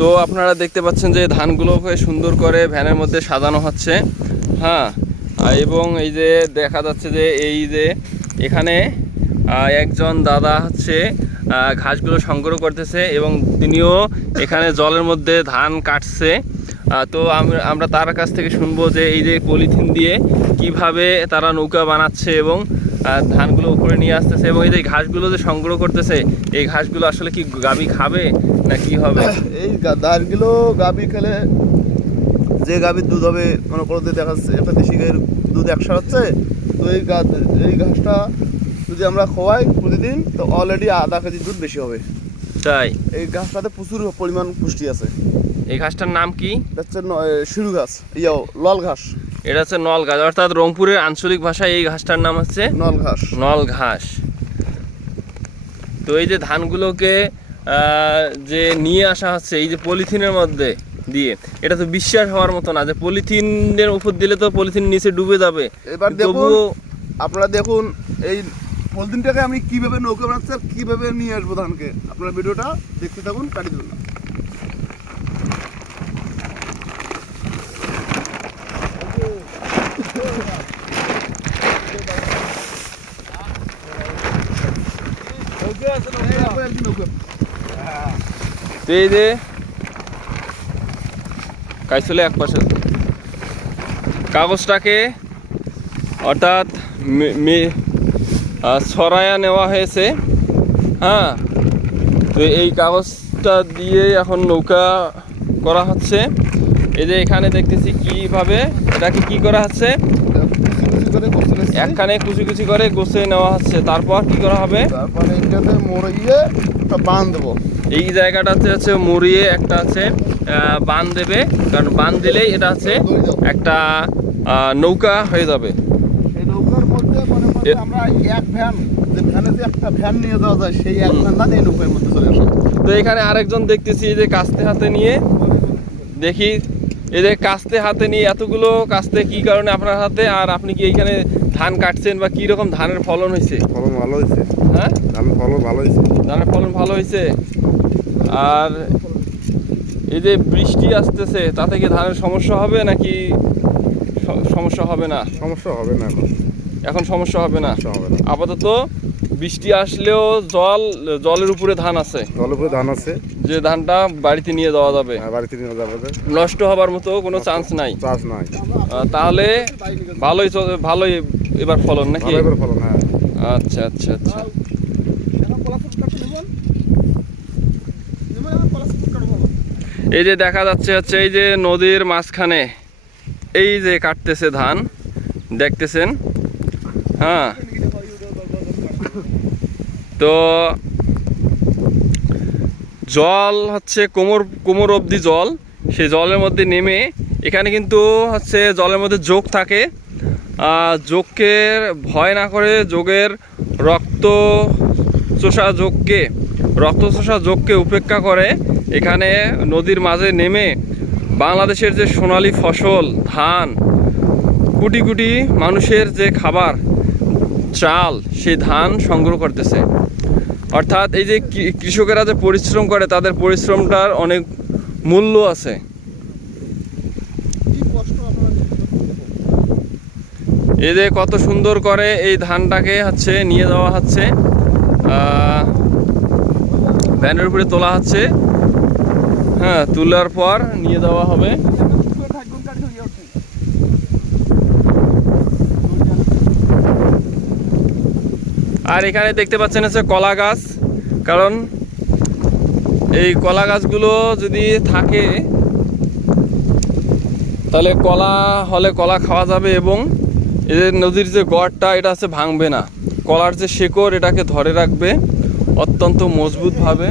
তো আপনারা দেখতে পাচ্ছেন যে ধানগুলোকে সুন্দর করে ভ্যানের মধ্যে সাজানো হচ্ছে। হ্যাঁ এবং এই যে দেখা যাচ্ছে যে এই যে এখানে একজন দাদা হচ্ছে ঘাসগুলো সংগ্রহ করতেছে এবং তিনিও এখানে জলের মধ্যে ধান কাটছে। তো আমরা তার কাছ থেকে শুনব যে এই যে পলিথিন দিয়ে কীভাবে তারা নৌকা বানাচ্ছে এবং ধানগুলো উপরে নিয়ে আসতেছে এবং এই যে ঘাসগুলো যে সংগ্রহ করতেছে, এই ঘাসগুলো আসলে কি গাবি খাবে? না কি হবে? এই ধানগুলো গাভি খেলে যে গাভীর দুধ হবে মনে করো দেখা যাচ্ছে একটা দেশি গাভীর দুধ একশো হচ্ছে তো এই গা এই ঘাসটা যদি আমরা খাওয়াই প্রতিদিন তো অলরেডি আধা কেজি দুধ বেশি হবে। তাই? এই ঘাসটাতে প্রচুর পরিমাণ পুষ্টি আছে। এই ঘাসটার নাম কি? হচ্ছে শিরু ঘাস ইয়াও লল ঘাস। এটা হচ্ছে নল ঘাস অর্থাৎ রংপুরের আঞ্চলিক ভাষায় এই ঘাসটার নাম হচ্ছে নল ঘাস। নল ঘাস। তো এই যে ধানগুলোকে যে নিয়ে আসা হচ্ছে এই যে পলিথিনের মধ্যে দিয়ে এটা তো বিশ্বাস হওয়ার মতো না যে পলিথিনের উপর দিলে তো পলিথিন নিচে ডুবে যাবে। এবার দেখুন তবুও আপনারা দেখুন এই পলিথিনটাকে আমি কীভাবে নৌকা বানাচ্ছি আর কীভাবে নিয়ে আসব ধানকে? আপনারা ভিডিওটা দেখতে থাকুন কাটি দেবেন না এই যে কাইসলে এক পাশে। কাগজটাকে অর্থাৎ আহ, নেওয়া হয়েছে। হ্যাঁ? তো এই কাগজটা দিয়ে এখন নৌকা করা হচ্ছে। এই যে এখানে দেখতেছি কীভাবে এটাকে কি করা হচ্ছে? একখানে কুচি কুচি করে গোছে নেওয়া হচ্ছে। তারপর কি করা হবে? তারপরে এটাতে একটা বাঁধ দেবো। এই জায়গাটাতে হচ্ছে মুড়িয়ে একটা আছে বান দেবে। কারণ বান দিলেই এটা হচ্ছে একটা নৌকা হয়ে যাবে। এই নৌকার মধ্যে মনে আমরা এক ভ্যান যে ভ্যানে যে একটা ভ্যান নিয়ে যাওয়া যায় সেই এক ভ্যান ধান এই নৌকার মধ্যে চলে আসে। তো এখানে আরেকজন দেখতেছি যে কাস্তে হাতে নিয়ে দেখি এই যে কাস্তে হাতে নিয়ে এতগুলো কাস্তে কি কারণে আপনার হাতে? আর আপনি কি এইখানে ধান কাটছেন বা কি রকম ধানের ফলন হয়েছে ফলন ভালো হয়েছে হ্যাঁ? ধান ফলন ভালো হয়েছে ধানের ফলন ভালো হয়েছে আর এই যে বৃষ্টি আসতেছে তাতে কি ধানের সমস্যা হবে নাকি সমস্যা হবে না? সমস্যা হবে না এখন সমস্যা হবে না? সমস্যা হবে না। আপাতত বৃষ্টি আসলেও জল জলের উপরে ধান আছে। জলের উপরে ধান আছে। যে ধানটা বাড়িতে নিয়ে যাওয়া যাবে। বাড়িতে নিয়ে যাওয়া যাবে। নষ্ট হবার মতো কোনো চান্স নাই। চাষ নাই। তাহলে ভালোই ভালোই এবার ফলন নাকি? এবার ফলন হ্যাঁ। আচ্ছা আচ্ছা আচ্ছা। এই যে দেখা যাচ্ছে হচ্ছে এই যে নদীর মাঝখানে এই যে কাটতেছে ধান দেখতেছেন? হ্যাঁ। তো জল হচ্ছে কোমর কোমর অবধি জল। সেই জলের মধ্যে নেমে এখানে কিন্তু হচ্ছে জলের মধ্যে যোগ থাকে। যোগকে ভয় না করে যোগের রক্ত চোষা যোগকে রক্ত চোষা যোগকে উপেক্ষা করে এখানে নদীর মাঝে নেমে বাংলাদেশের যে সোনালী ফসল, ধান, কোটি কোটি মানুষের যে খাবার চাল সেই ধান সংগ্রহ করতেছে। অর্থাৎ এই যে কৃষকেরা যে পরিশ্রম করে তাদের পরিশ্রমটার অনেক মূল্য আছে। এই যে কত সুন্দর করে এই ধানটাকে হচ্ছে নিয়ে যাওয়া হচ্ছে ভ্যানের উপরে তোলা হচ্ছে। হ্যাঁ তোলার পর নিয়ে যাওয়া হবে। আর এখানে দেখতে পাচ্ছেন হচ্ছে কলা গাছ, কারণ এই কলা গাছগুলো যদি থাকে, তাহলে কলা হলে কলা খাওয়া যাবে এবং এদের নদীর যে গড়টা, এটা আছে ভাঙবে না। কলার যে শেকড়, এটাকে ধরে রাখবে অত্যন্ত মজবুতভাবে।